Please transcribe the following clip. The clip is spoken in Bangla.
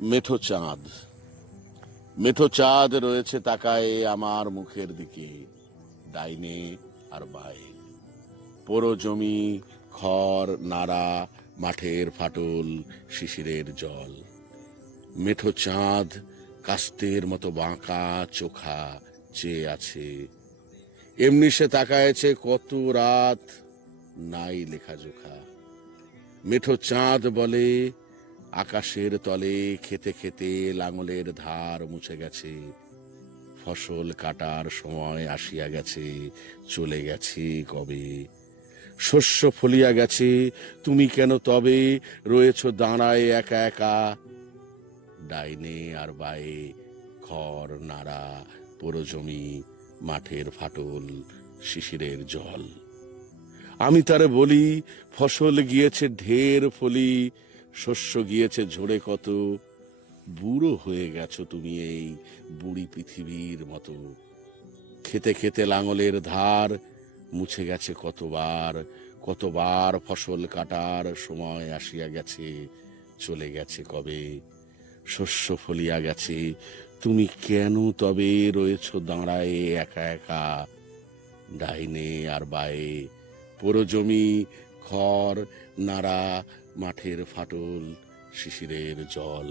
মেঠো চাঁদ। মেঠো চাঁদ রয়েছে তাকায়ে আমার মুখের দিকে, ডাইনে আর বায়ে। পোড়ো জমি, খড় নাড়া, মাঠের ফাটল, শিশিরের জল। মেঠো চাঁদ কাস্তের মতো বাঁকা চোখা চেয়ে আছে। এমনি সে তাকায়েছে কত রাত, নাই লেখা জোখা। মেঠো চাঁদ বলে, আকাশের তলে খেতে খেতে লাঙলের ধার মুছে গেছে। ফসল কাটার সময় আসিয়া গেছে, চলে গেছে কবে। শস্য ফলিয়া গেছে, তুমি কেন তবে রয়েছ দাঁড়ায় একা একা। ডাইনে আর বায়ে খড় নাড়া, পোড়ো জমি, মাঠের ফাটল, শিশিরের জল। আমি তারে বলি, ফসল গিয়েছে ঢের ফলি, শস্য গিয়েছে ঝরে কত। বুড়ো হয়ে গেছো তুমি এই বুড়ি পৃথিবীর মতো। খেতে খেতে লাঙলের ধার মুছে গেছে কতবার, কতবার ফসল কাটার সময় আসিয়া গেছে, চলে গেছে কবে। শস্য ফলিয়া গেছে, তুমি কেন তবে রয়েছ দাঁড়ায়ে একা একা। ডাইনে আর বায়ে পোড়ো জমি, খড় নাড়া, মাঠের ফাটল, শিশিরের জল।